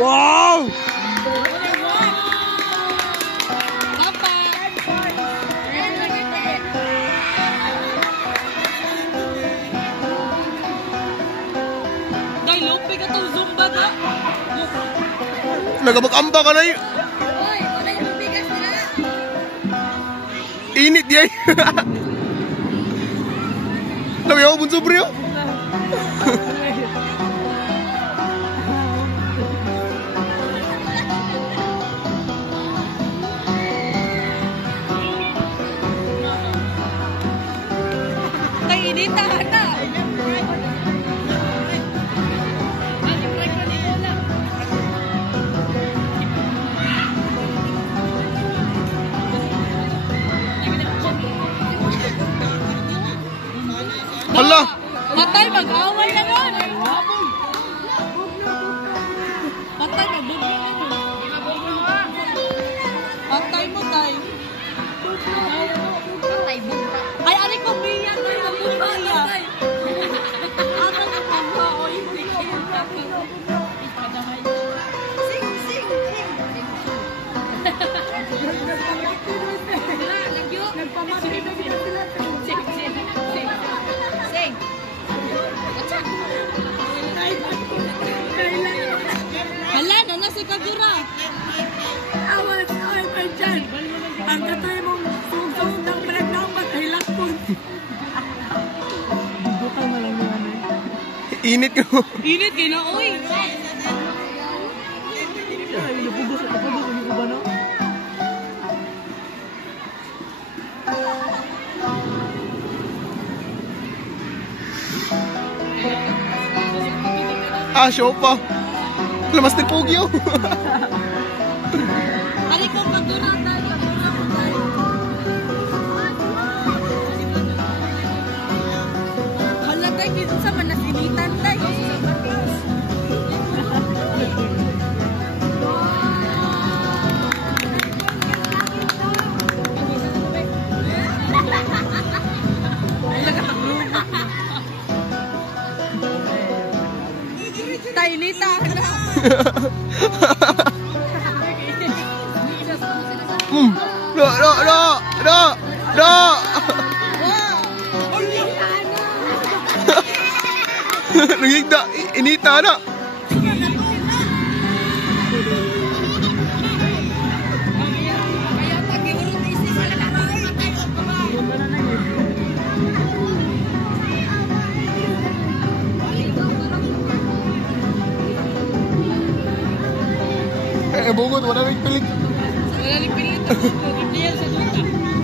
Wow! Nagabag-amba ka na yun. Init dia. Lawi ako bunso bro. Tay init na. Hala! Patay, mag-away na nun! Patay, mag-bublo na nun! Patay mo, tay! Patay, bublo! Ay, ari ko, biya! Ay, ako, biya! Ako na pa, oy! Sing, sing, sing! Lagyo! Nagpamagin na sila! Sing, sing! Sing! Hala, na si Kagura. Awas, ay pa dyan. Ang katay mong sungsong ng pinagnaong matahilak po. Bukang na lang naman eh. Init ko. Init kayo na, oy. Ay, napugos hindi ko ba no? Ah, show pa. Lamas ni Pugyo. Ari ko Kagura tayo. Hala tayo, kito sa manasinitan tayo. Tainita na. No. Nagigda, inita na. Bungod, wala rin pilit. Wala rin pilit. Hindi yan sa duta.